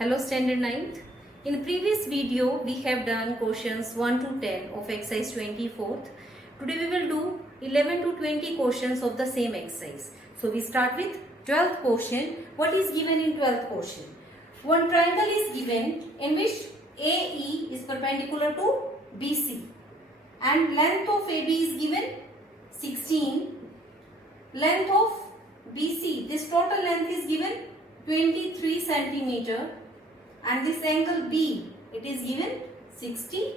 Hello standard 9th. In previous video we have done questions 1 to 10 of exercise 24th. Today we will do 11 to 20 questions of the same exercise. So we start with 12th question. What is given in 12th question? One triangle is given in which AE is perpendicular to BC and length of AB is given 16. Length of BC, this total length is given 23 centimeter and this angle B, it is given 60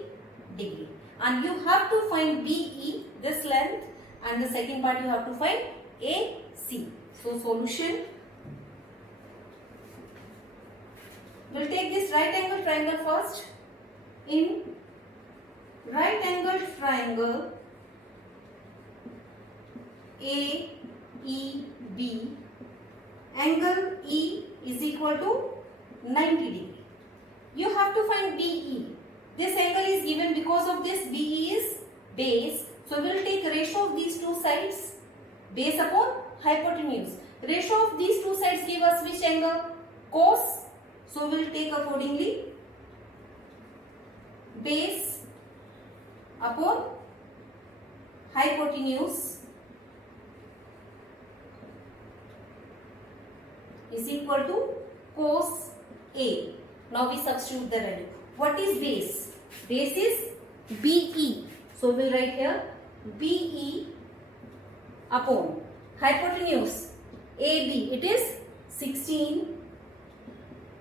degree, and you have to find BE, this length, and the second part you have to find AC. So solution, we'll take this right angle triangle first. In right angle triangle AEB, angle E is equal to 90 degree. You have to find BE. This angle is given because of this BE is base. So we will take ratio of these two sides, base upon hypotenuse. Ratio of these two sides give us which angle? Cos. So we will take accordingly base upon hypotenuse is equal to cos A. Now we substitute the value. What is base? Base is BE. So we will write here BE upon hypotenuse AB. It is 16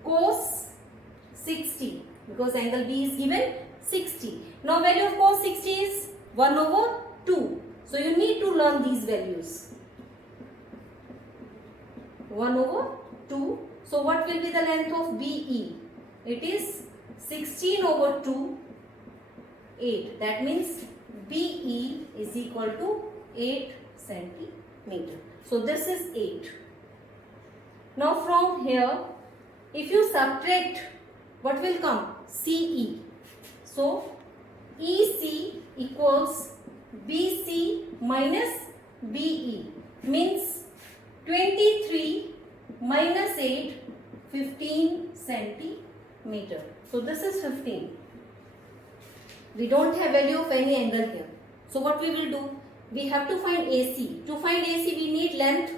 cos 60 because angle B is given 60. Now value of cos 60 is 1 over 2. So you need to learn these values. 1 over 2. So what will be the length of BE? It is 16 over 2, 8. That means BE is equal to 8 centimeter. So this is 8. Now from here, if you subtract, what will come? CE. So EC equals BC minus BE, means 23 minus 8, 15 centimeter. So this is 15. We don't have value of any angle here. So what we will do? We have to find AC. To find AC we need length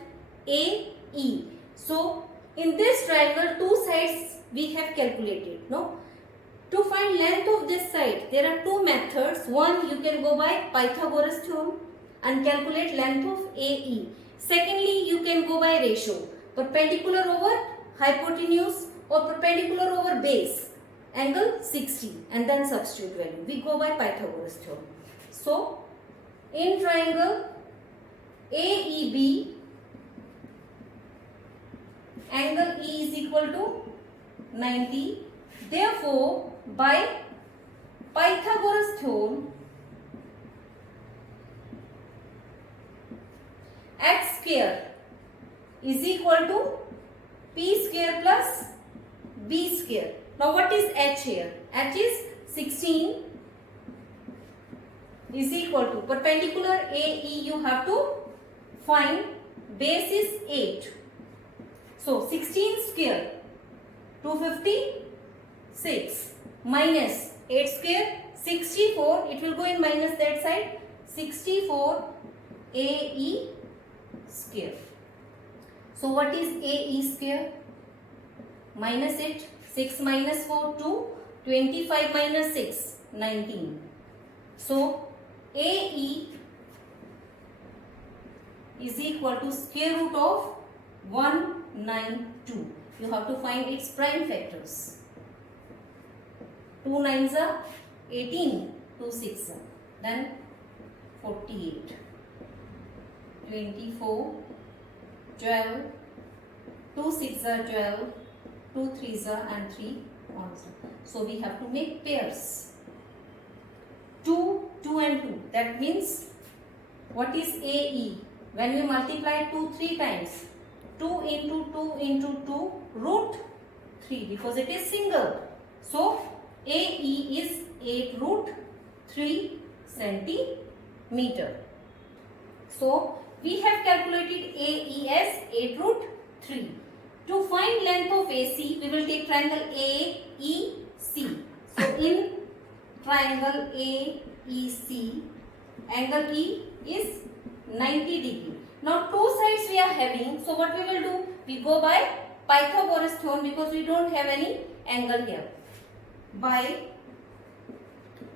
AE. So in this triangle two sides we have calculated. No? To find length of this side there are two methods. One, you can go by Pythagoras theorem and calculate length of AE. Secondly, you can go by ratio, perpendicular over hypotenuse or perpendicular over base, angle 60, and then substitute value. We go by Pythagoras theorem. So in triangle AEB, angle E is equal to 90. Therefore, by Pythagoras theorem, x square is equal to p square plus b square. Now what is h here? H is 16 is equal to perpendicular AE you have to find, base is 8. So 16 square 256 minus 8 square 64, it will go in minus that side, 64 AE square. So what is AE square? Minus it, 6 minus 4 2, 25 minus 6 19. So AE is equal to square root of 192. You have to find its prime factors. 2 9s are 18, 2 6 are, then 48. 24, 12, 2 6s are 12, 2 3s are and 3 1s are. So we have to make pairs. 2, 2 and 2. That means what is AE? When we multiply 2 3 times, 2 into 2 into 2 root 3 because it is single. So AE is 8 root 3 centimeter. So we have calculated AE as 8 root 3. To find length of AC, we will take triangle AEC. So in triangle AEC, angle E is 90 degree. Now two sides we are having. So what we will do? We go by Pythagoras theorem because we don't have any angle here. By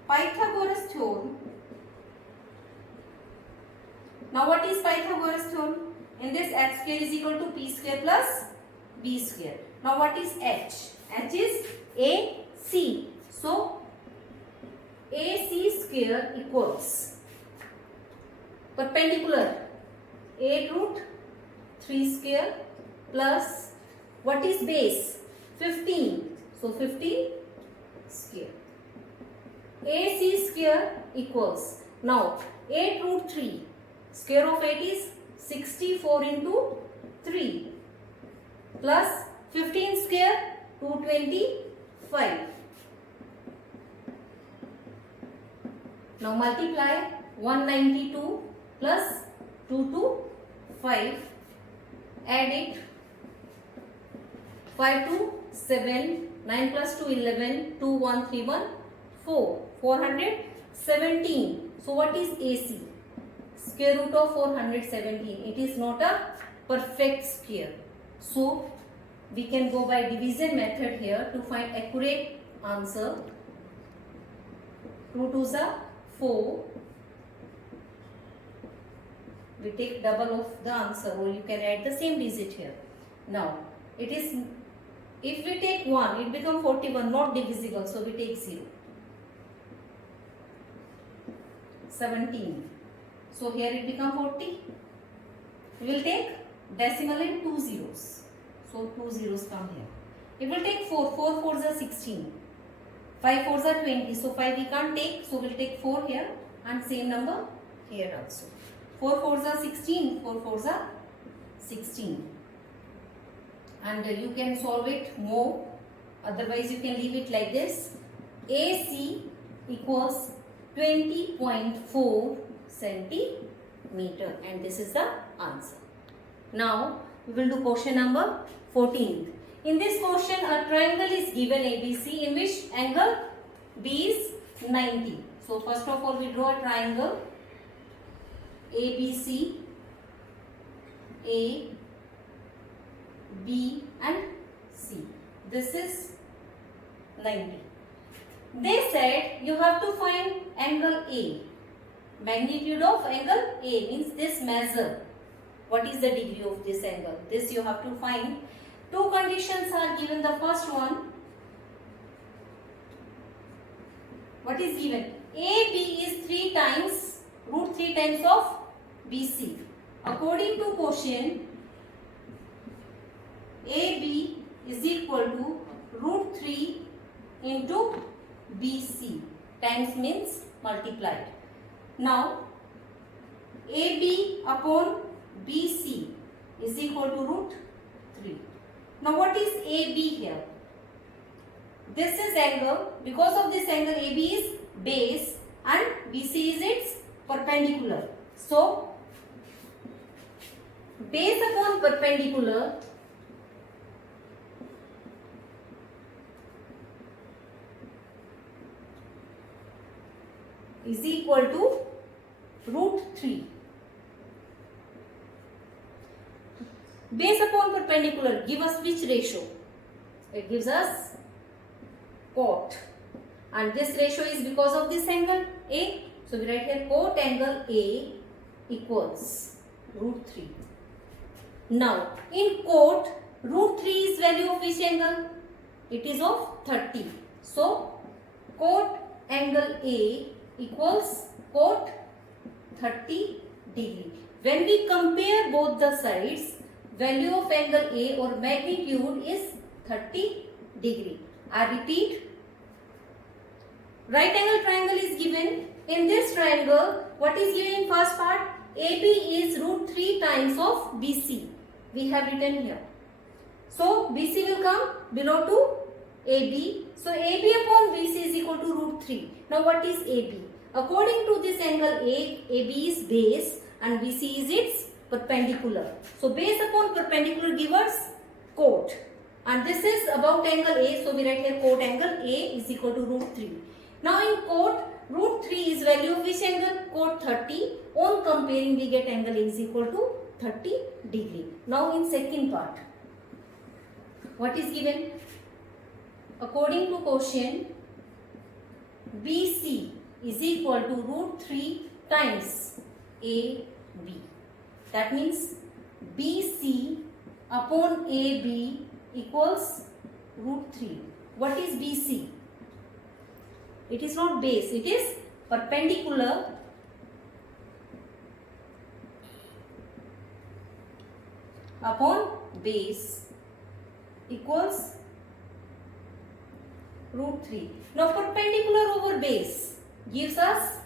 Pythagoras theorem. Now what is Pythagoras theorem? In this, h square is equal to p square plus b square. Now what is h? H is AC. So AC square equals perpendicular 8 root 3 square plus what is base? 15. So 15 square. AC square equals, now 8 root 3. Square of 8 is 64 into 3 plus 15 square 225. Now multiply 192 plus 225. Add it. 5 to 7, 9 plus 2 11, 2 1 3 1 4, 417. So what is AC? Square root of 417. It is not a perfect square. So we can go by division method here to find accurate answer. 2 2s are 4. We take double of the answer, or you can add the same digit here. Now it is, if we take 1, it becomes 41, not divisible, so we take 0. 17. So here it becomes 40. We will take decimal in 2 zeros. So 2 zeros come here. It will take 4. 4 4s are 16. 5 4s are 20. So 5 we can't take. So we'll take 4 here and same number here also. 4 4s are 16. 4 4s are 16. And you can solve it more. Otherwise you can leave it like this. AC equals 20.4 centimeter, and this is the answer. Now we will do question number 14. In this question, a triangle is given ABC in which angle B is 90. So first of all we draw a triangle ABC, A, B and C. This is 90. They said you have to find angle A. Magnitude of angle A means this measure. What is the degree of this angle? This you have to find. Two conditions are given. The first one, what is given? AB is 3 times, root 3 times of BC. According to question, AB is equal to root 3 into BC. Times means multiplied. Now, AB upon BC is equal to root 3. Now, what is AB here? This is angle. Because of this angle, AB is base and BC is its perpendicular. So, base upon perpendicular is equal to root 3. Base upon perpendicular give us which ratio? It gives us cot, and this ratio is because of this angle A. So we write here cot angle A equals root 3. Now in cot, root 3 is value of which angle? It is of 30. So cot angle A equals cot 30 degree. When we compare both the sides, value of angle A or magnitude is 30 degree. I repeat, right angle triangle is given. In this triangle, what is given in first part? AB is root 3 times of BC. We have written here. So BC will come below to AB. So AB upon BC is equal to root 3. Now what is AB? According to this angle A, AB is base and BC is its perpendicular. So base upon perpendicular gives us Cot. And this is about angle A, so we write here cot angle A is equal to root 3. Now in cot, root 3 is value of which angle? Cot 30. On comparing, we get angle A is equal to 30 degree. Now in second part, what is given? According to question, BC is equal to root 3 times AB. That means BC upon AB equals root 3. What is BC? It is not base, it is perpendicular upon base equals root 3. Now perpendicular over base gives us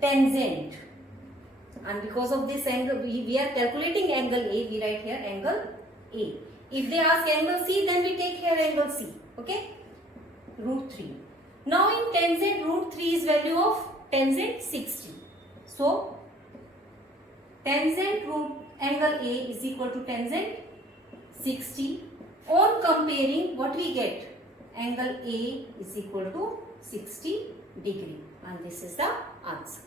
tangent, and because of this angle we are calculating angle A, we write here angle A. If they ask angle C, then we take here angle C. Okay, root 3. Now in tangent, root 3 is value of tangent 60. So tangent root angle A is equal to tangent 60. On comparing, what we get? Angle A is equal to 60 degree, and this is the answer.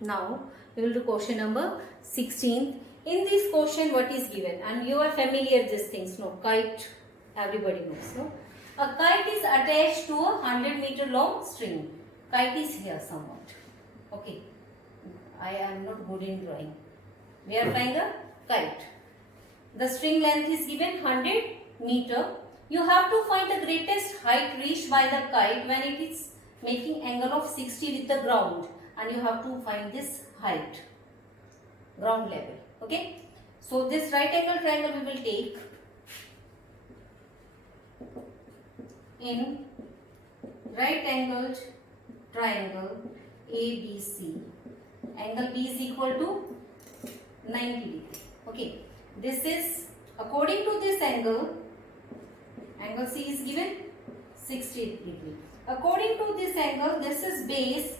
Now we will do question number 16. In this question, what is given? And you are familiar with these things, no? Kite, everybody knows, no? A kite is attached to a 100-meter long string. Kite is here somewhat. Okay, I am not good in drawing. We are flying a kite. The string length is given 100 meter. You have to find the greatest height reached by the kite when it is making angle of 60 with the ground, and you have to find this height, ground level. Okay, so this right angle triangle we will take. In right angled triangle ABC, angle B is equal to 90 degree. Okay, this is according to this angle, angle C is given 60 degree. According to this angle, this is base,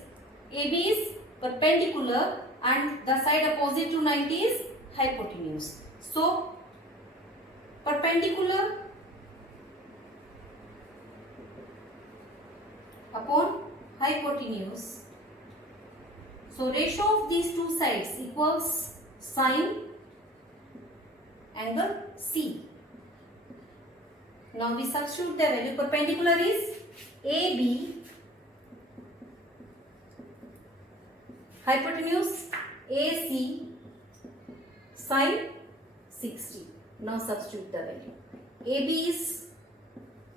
AB is perpendicular, and the side opposite to 90 is hypotenuse. So perpendicular upon hypotenuse. So ratio of these two sides equals sine angle C. Now we substitute the value. Perpendicular is AB, hypotenuse AC, sine 60. Now substitute the value. AB is,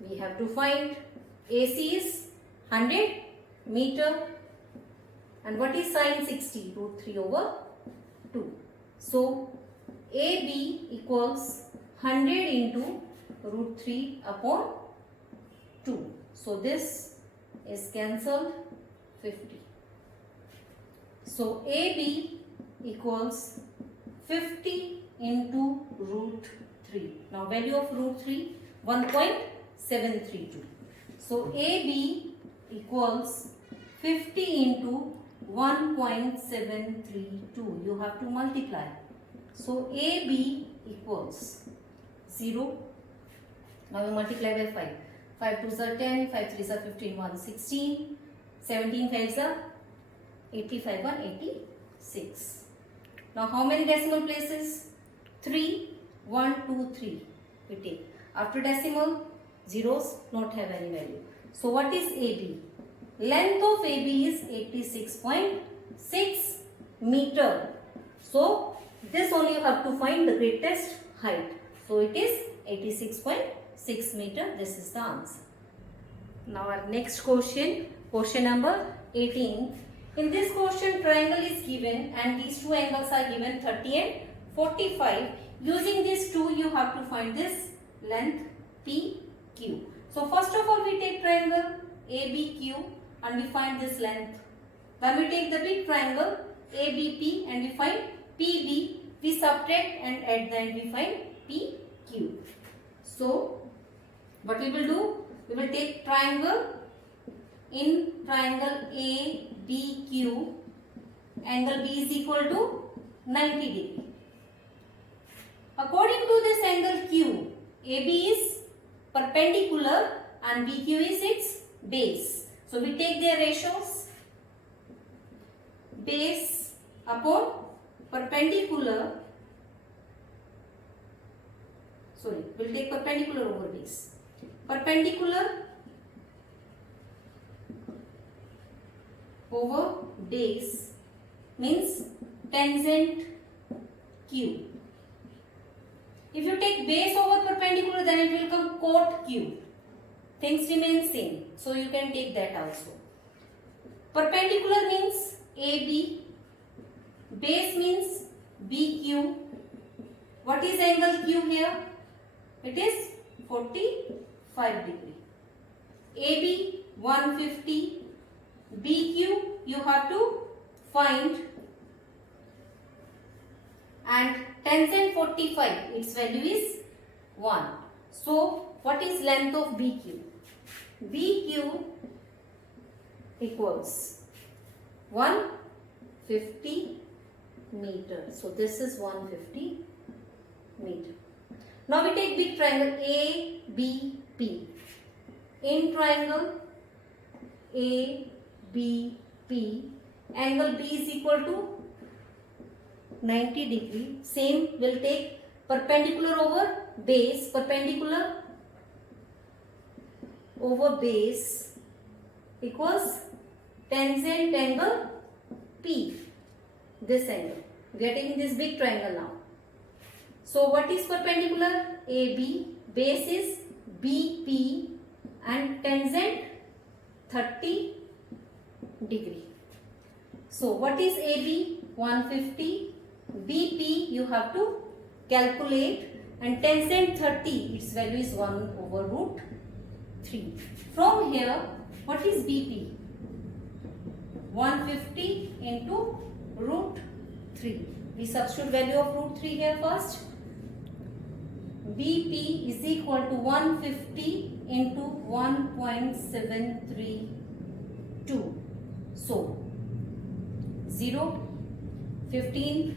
we have to find, AC is 100 meter, and what is sine 60? Root 3 over 2. So AB equals 100 into root 3 upon 2. So this is cancelled, 50. So AB equals 50 into root 3. Now value of root 3, 1.732. So AB equals 50 into 1.732. You have to multiply. So AB equals 0. Now we multiply by 5. 5 2s are 10, 5 3s are 15, 1 16, 17 5s are 85, 1 86. Now how many decimal places? 3, 1, 2, 3 we take. After decimal, zeros not have any value. So what is AB? Length of AB is 86.6 meter. So this only you have to find the greatest height. So it is 86.6 meter. This is the answer. Now our next question, question number 18. In this question, triangle is given and these two angles are given 30 and 45. Using these two, you have to find this length PQ. So first of all, we take triangle ABQ and we find this length. When we take the big triangle ABP and we find PB, we subtract and at the end we find PQ. So what we will do? We will take triangle. In triangle ABQ, angle B is equal to 90 degree. According to this angle Q, AB is perpendicular and BQ is its base. So we take their ratios. Base upon perpendicular. Sorry, we'll take perpendicular over base. Perpendicular over base means tangent Q. If you take base over perpendicular, then it will come cot Q. Things remain same. So you can take that also. Perpendicular means AB. Base means BQ. What is angle Q here? It is 45 degree. AB 150. BQ you have to find, and tangent 45, its value is 1. So what is length of BQ? BQ equals 150 meter. So this is 150 meter. Now we take big triangle ABP. In triangle ABP, angle B is equal to 90 degree. Same, will take perpendicular over base, perpendicular over base equals tangent angle P, this angle. We are taking this big triangle now. So what is perpendicular? AB, base is BP and tangent 30 degree. So what is AB? 150. BP you have to calculate, and tangent 30, its value is 1 over root 3. From here, what is BP? 150 into root 3. We substitute value of root 3 here first. BP is equal to 150 into 1.732. So 0, 15,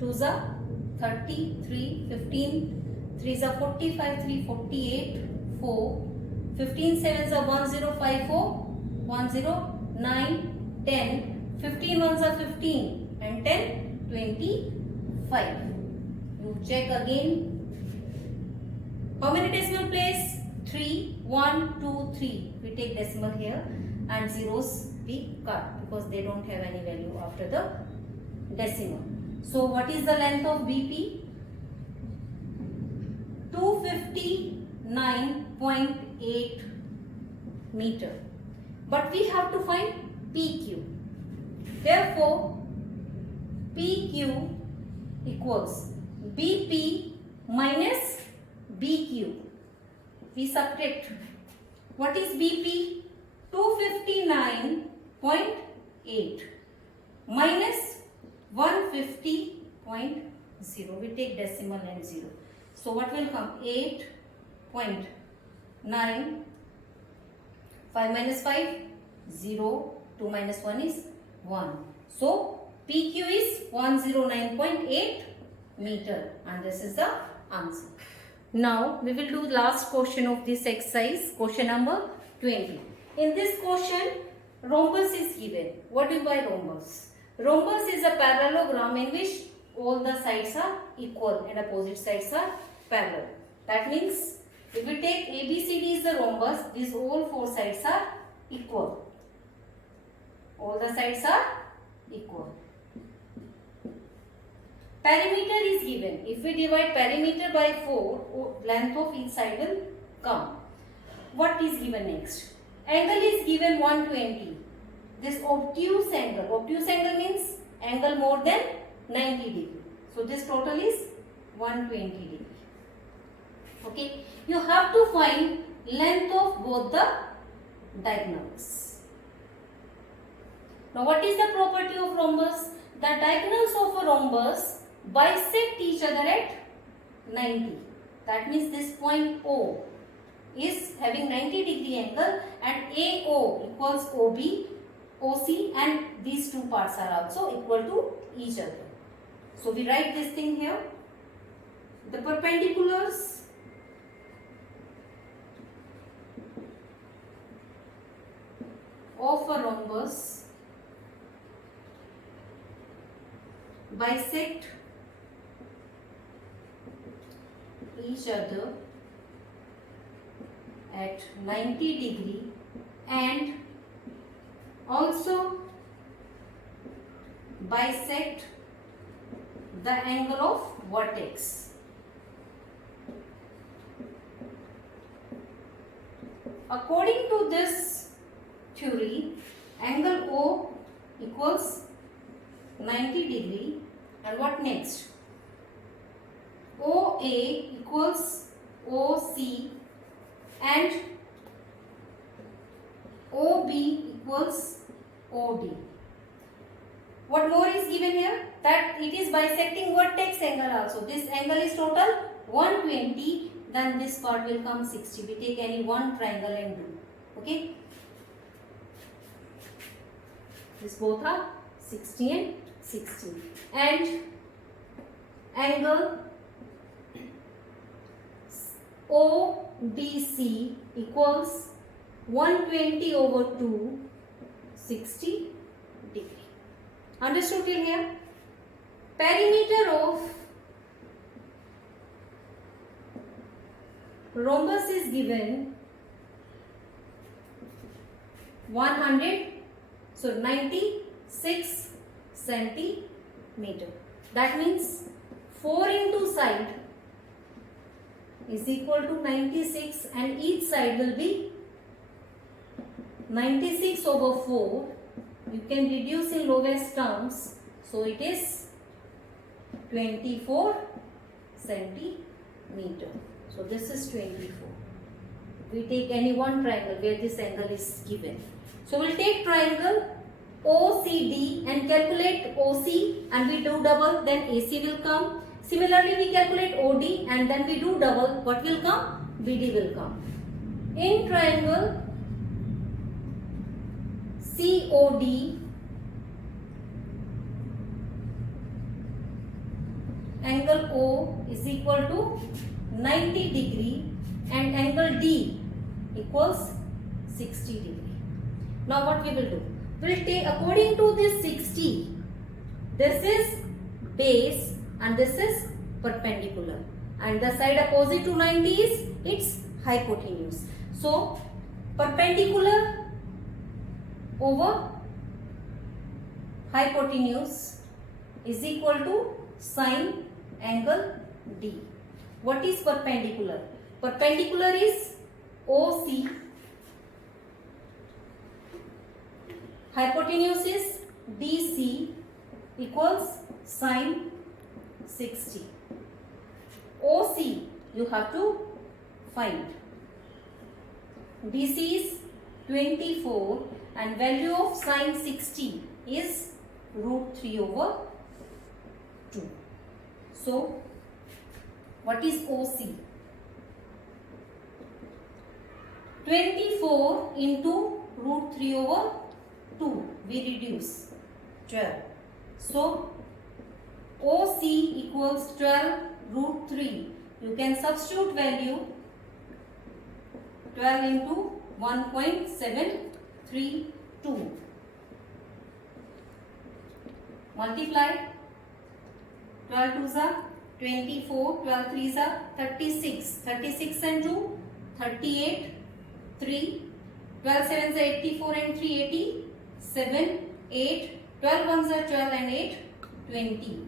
2s are 33, 15, 3s are 45, 3, 48, 4, 15, 7s are 1054, 109, 10, 15 ones are 15 and 10, 25. You check again. How many decimal place? 3, 1, 2, 3. We take decimal here and zeros we cut because they don't have any value after the decimal. So what is the length of BP? 259.8 meter. But we have to find PQ. Therefore, PQ equals BP minus BQ. We subtract. What is BP? 259.8 minus 150.0. We take decimal and 0. So what will come? 8.9. 5 minus 5, 0. 2 minus 1 is 1. So PQ is 109.8 meter, and this is the answer. Now we will do last question of this exercise, question number 20. In this question, rhombus is given. What do you buy rhombus? Rhombus is a parallelogram in which all the sides are equal and opposite sides are parallel. That means if we take ABCD is the rhombus, these all four sides are equal. All the sides are equal. Perimeter is given. If we divide perimeter by 4, length of each side will come. What is given next? Angle is given 120. This obtuse angle means angle more than 90 degree. So this total is 120 degree. Okay. You have to find length of both the diagonals. Now what is the property of rhombus? The diagonals of a rhombus bisect each other at 90. That means this point O is having 90 degree angle and AO equals OB, OC, and these two parts are also equal to each other. So we write this thing here. The perpendiculars of a rhombus bisect each other at 90 degree and also bisect the angle of vertex. According to this theory, angle O equals 90 degree, and what next? OA equals OC and OB equals OD. What more is given here? That it is bisecting vertex angle also. This angle is total 120, then this part will come 60. We take any one triangle and do. Okay? This both are 60 and 60. And angle OBC equals 120 over 2, 60 degree. Understood till here? Perimeter of rhombus is given 96 centimeter. That means 4 into side is equal to 96 and each side will be 96 over 4. You can reduce in lowest terms. So it is 24 centimeter. So this is 24. We take any one triangle where this angle is given. So we'll take triangle OCD and calculate OC and we do double, then AC will come. Similarly we calculate OD and then we do double. What will come? BD will come. In triangle COD, angle O is equal to 90 degree and angle D equals 60 degree. Now what we will do? We will take according to this 60, this is base and this is perpendicular and the side opposite to 90 is its hypotenuse. So perpendicular over hypotenuse is equal to sine angle D. What is perpendicular? Perpendicular is OC, hypotenuse is DC equals sine 60. OC you have to find. DC is 24 and value of sine 60 is root 3 over 2. So what is OC? 24 into root 3 over 2. We reduce 12. So OC equals 12 root 3. You can substitute value 12 into 1.732. Multiply 12 2s are 24, 12 3s are 36, 36 and 2, 38, 3, 12 7s are 84 and 3, 80, 7, 8, 12 1s are 12 and 8, 20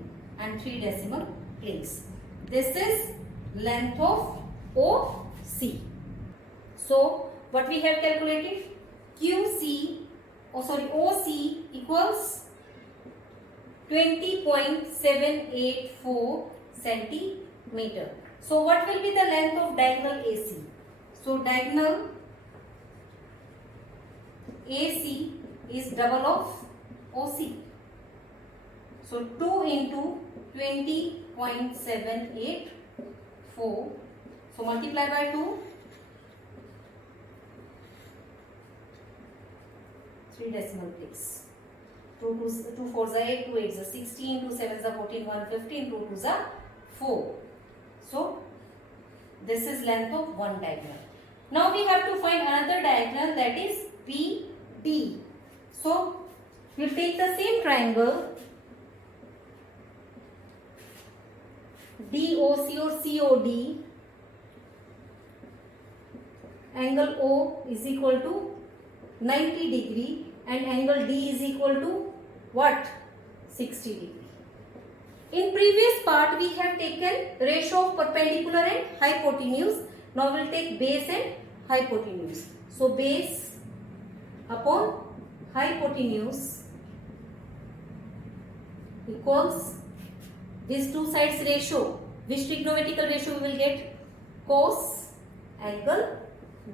and 3 decimal place. This is length of OC. So what we have calculated? OC equals 20.784 centimeter. So what will be the length of diagonal AC? So diagonal AC is double of OC. So 2 into 20.784. So multiply by 2. 3 decimal place. 2 4s are 8, 2 8s are 16, 2 7s are 14, 1 15, 2 2s are 4. So this is length of one diagonal. Now we have to find another diagonal, that is PD. So we'll take the same triangle DOC or COD. Angle O is equal to 90 degree and angle D is equal to what? 60 degree. In previous part we have taken ratio of perpendicular and hypotenuse. Now we will take base and hypotenuse. So base upon hypotenuse equals these two sides ratio. Which trigonometrical ratio we will get? Cos angle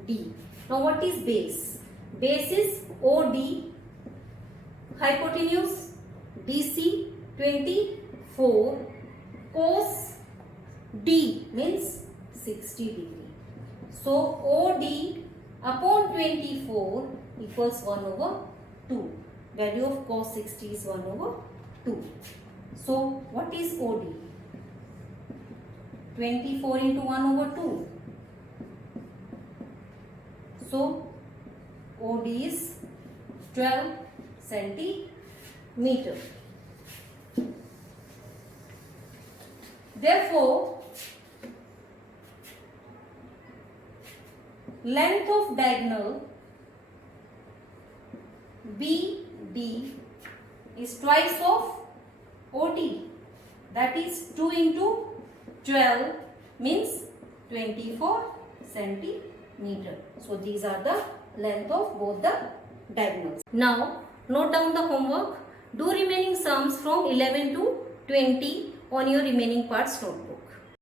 D. Now what is base? Base is OD, hypotenuse BC 24, cos D means 60 degree. So OD upon 24 equals 1 over 2. Value of cos 60 is 1 over 2. So what is OD? 24 into 1 over 2. So OD is 12 centimeter. Therefore, length of diagonal BD is twice of OD. That is 2 into 12 means 24 centimeter. So these are the length of both the diagonals. Now note down the homework. Do remaining sums from 11 to 20 on your remaining parts notebook.